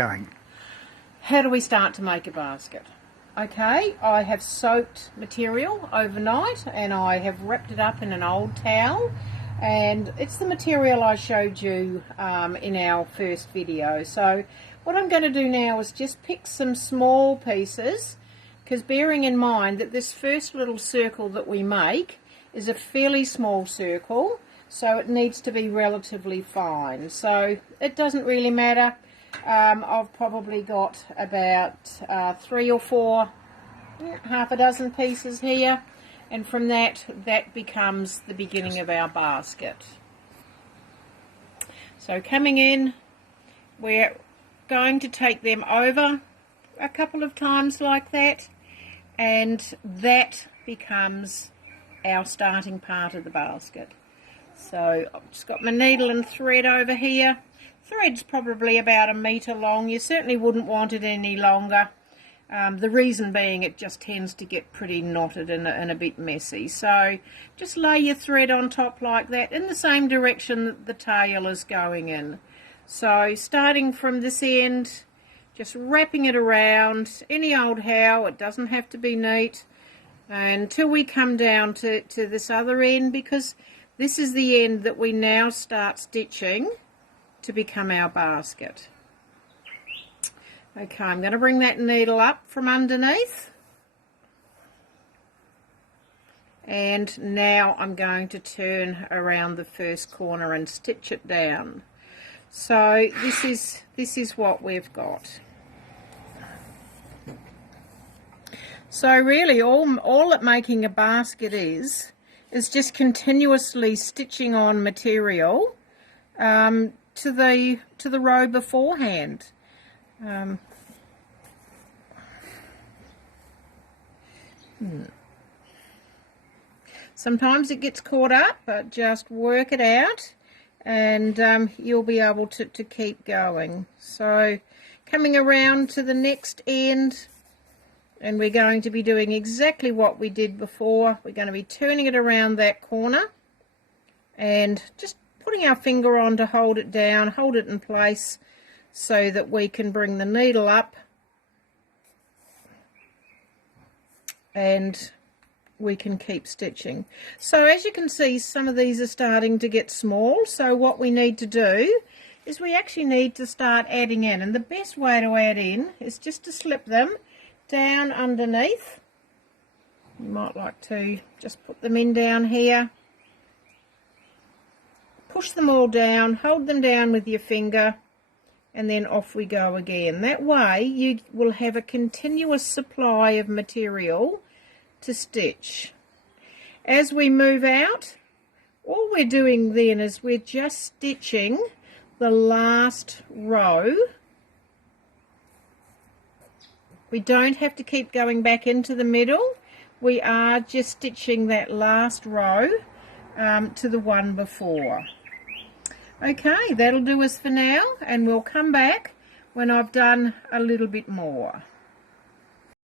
going. How do we start to make a basket? Okay, I have soaked material overnight and I have wrapped it up in an old towel, and it's the material I showed you in our first video. So what I'm going to do now is just pick some small pieces, because bearing in mind that this first little circle that we make is a fairly small circle, so it needs to be relatively fine. So it doesn't really matter. I've probably got about 3 or 4, half a dozen pieces here, and from that becomes the beginning of our basket. So coming in, we're going to take them over a couple of times like that, and that becomes our starting part of the basket. So I've just got my needle and thread over here. Thread's probably about 1 metre long. You certainly wouldn't want it any longer. The reason being it just tends to get pretty knotted and a bit messy. So just lay your thread on top like that in the same direction that the tail is going in. So starting from this end, just wrapping it around any old how. It doesn't have to be neat until we come down to this other end, because this is the end that we now start stitching to become our basket. Okay, I'm going to bring that needle up from underneath, and now I'm going to turn around the first corner and stitch it down. So this is what we've got. So really all that making a basket is just continuously stitching on material to the row beforehand. Sometimes it gets caught up, but just work it out and you'll be able to keep going. So coming around to the next end, and we're going to be doing exactly what we did before. We're going to be turning it around that corner and just putting our finger on to hold it down, hold it in place so that we can bring the needle up and we can keep stitching. So as you can see, some of these are starting to get small, so what we need to do is we actually need to start adding in, and the best way to add in is just to slip them down underneath. You might like to just put them in down here, push them all down, hold them down with your finger, and then off we go again. That way you will have a continuous supply of material to stitch. As we move out, all we're doing then is we're just stitching the last row. We don't have to keep going back into the middle. We are just stitching that last row to the one before. Okay, that'll do us for now, and we'll come back when I've done a little bit more.